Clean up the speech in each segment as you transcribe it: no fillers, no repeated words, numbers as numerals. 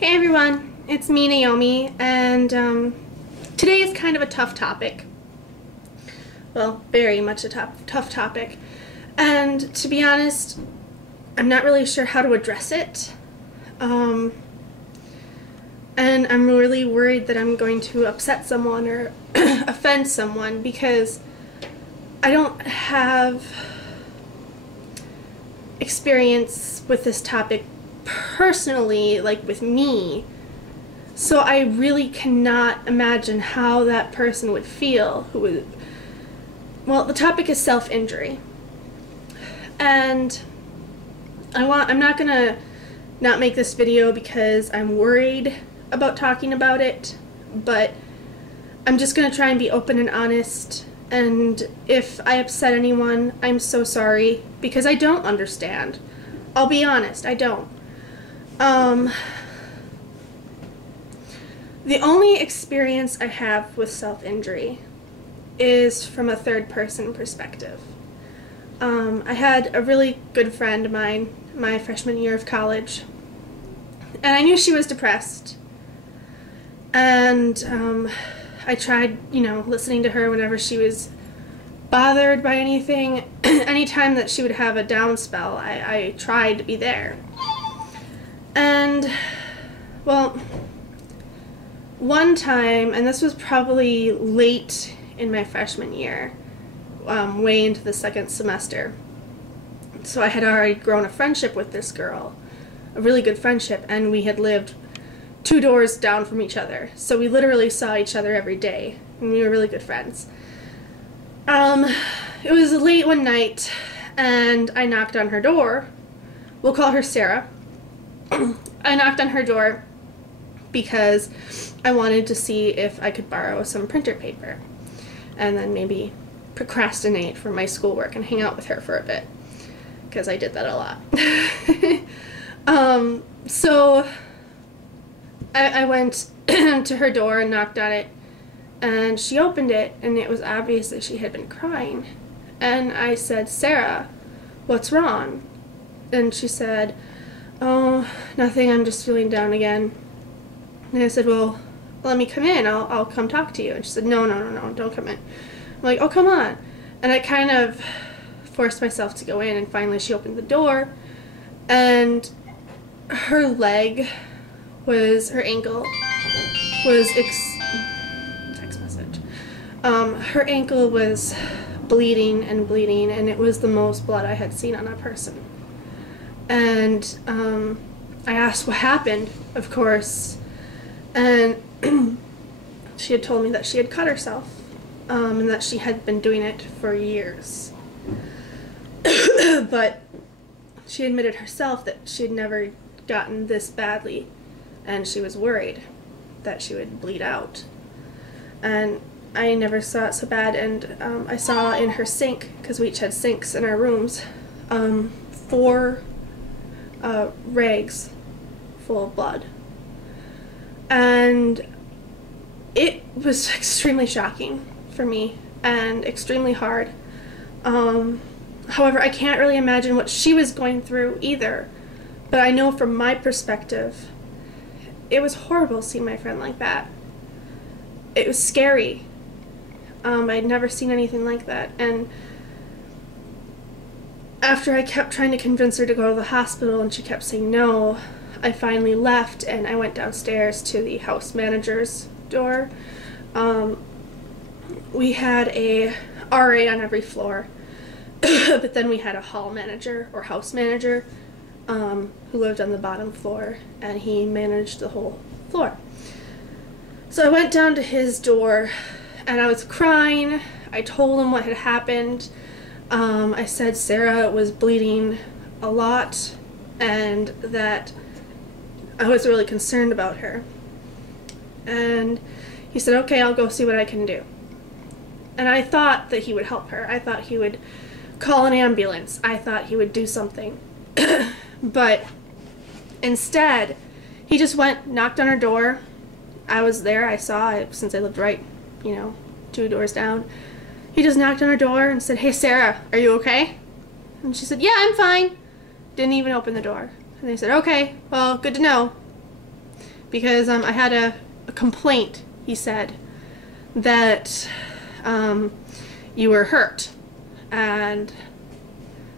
Hey everyone, it's me, Naomi, and today is kind of a tough topic. Well, very much a tough topic. And to be honest, I'm not really sure how to address it. And I'm really worried that I'm going to upset someone or offend someone because I don't have experience with this topic personally, like with me, so I really cannot imagine how that person would feel who would, well, the topic is self-injury, and I'm not gonna not make this video because I'm worried about talking about it, but I'm just gonna try and be open and honest, and if I upset anyone, I'm so sorry because I don't understand. I'll be honest, I don't. The only experience I have with self-injury is from a third-person perspective. I had a really good friend of mine my freshman year of college, and I knew she was depressed, and I tried, listening to her whenever she was bothered by anything. Anytime that she would have a down spell, I tried to be there. And, well, one time, and this was probably late in my freshman year, way into the second semester, so I had already grown a friendship with this girl, a really good friendship, and we had lived 2 doors down from each other, so we literally saw each other every day, and we were really good friends. It was late one night, and I knocked on her door. We'll call her Sarah. I knocked on her door because I wanted to see if I could borrow some printer paper and then maybe procrastinate from my schoolwork and hang out with her for a bit, because I did that a lot. So I went to her door and knocked on it, and she opened it, and it was obvious that she had been crying. And I said, "Sarah, what's wrong?" And she said, "Oh, nothing, I'm just feeling down again." And I said, "Well, let me come in, I'll come talk to you." And she said, No, don't come in." I'm like, "Oh, come on." And I kind of forced myself to go in, and finally she opened the door, and her ankle was text message. Her ankle was bleeding, and it was the most blood I had seen on a person. And I asked what happened, of course, and she had told me that she had cut herself, and that she had been doing it for years. But she admitted herself that she had never gotten this badly, and she was worried that she would bleed out. And I never saw it so bad, and I saw in her sink, because we each had sinks in our rooms, 4 rags full of blood. And it was extremely shocking for me and extremely hard. However, I can't really imagine what she was going through either, but I know from my perspective it was horrible seeing my friend like that. It was scary. I'd never seen anything like that, and after I kept trying to convince her to go to the hospital and she kept saying no, I finally left and I went downstairs to the house manager's door. We had a RA on every floor, but then we had a hall manager or house manager who lived on the bottom floor, and he managed the whole floor. So I went down to his door and I was crying. I told him what had happened. I said Sarah was bleeding a lot and that I was really concerned about her. And he said, "Okay, I'll go see what I can do." And I thought that he would help her. I thought he would call an ambulance. I thought he would do something. But instead, he just went, knocked on her door. I was there, I saw it, since I lived right, 2 doors down. He just knocked on her door and said, "Hey Sarah, are you okay?" And she said, "Yeah, I'm fine." Didn't even open the door. And they said, "Okay, well, good to know." because I had a complaint, he said, that you were hurt and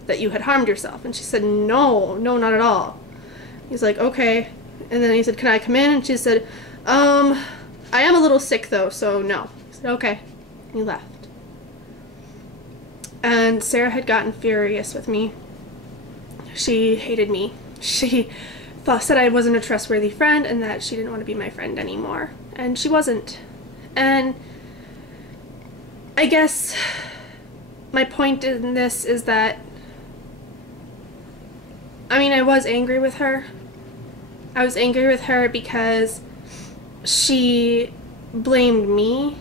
that you had harmed yourself. And she said, no, not at all. He's like, okay. And then he said, can I come in? And she said, I am a little sick though, so no. He said, okay. And he left. And Sarah had gotten furious with me. She hated me. She said I wasn't a trustworthy friend and that she didn't want to be my friend anymore. And she wasn't. And I guess my point in this is that, I was angry with her. I was angry with her because she blamed me,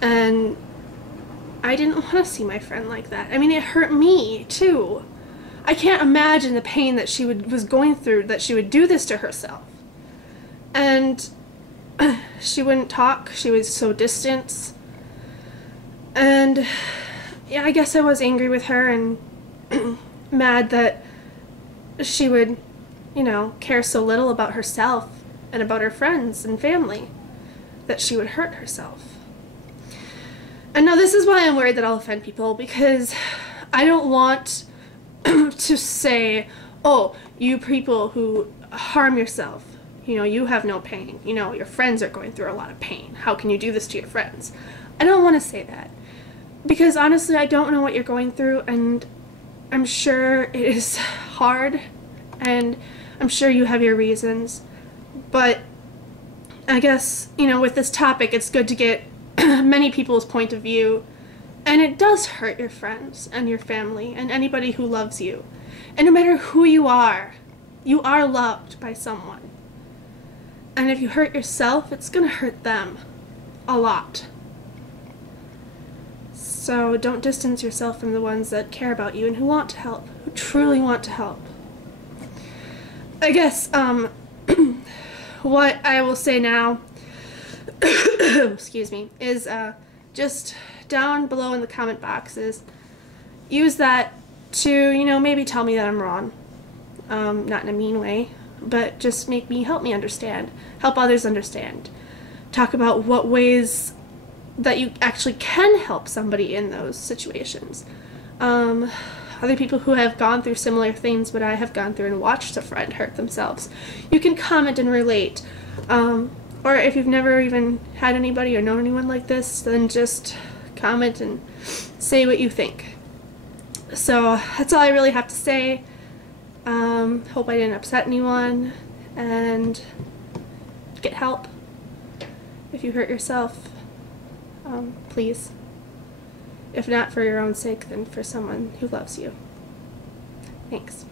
and I didn't want to see my friend like that. It hurt me too. I can't imagine the pain that she was going through, that she would do this to herself. And she wouldn't talk. She was so distant. And yeah, I guess I was angry with her and mad that she would, care so little about herself and about her friends and family, that she would hurt herself. And now this is why I'm worried that I'll offend people, because I don't want to say, oh, you people who harm yourself, you have no pain. Your friends are going through a lot of pain. How can you do this to your friends? I don't want to say that, because honestly, I don't know what you're going through, and I'm sure it is hard, and I'm sure you have your reasons, but I guess, with this topic, it's good to get many people's point of view, and it does hurt your friends and your family and anybody who loves you. And no matter who you are loved by someone. And if you hurt yourself, it's gonna hurt them a lot. So don't distance yourself from the ones that care about you and who want to help, who truly want to help. I guess, what I will say now, excuse me, is just down below in the comment boxes, use that to, maybe tell me that I'm wrong. Not in a mean way, but just help me understand, help others understand. Talk about what ways that you actually can help somebody in those situations. Other people who have gone through similar things what I have gone through and watched a friend hurt themselves. You can comment and relate. Or if you've never even had anybody or known anyone like this, then just comment and say what you think. So that's all I really have to say. Hope I didn't upset anyone, and get help if you hurt yourself. Please. If not for your own sake, then for someone who loves you. Thanks.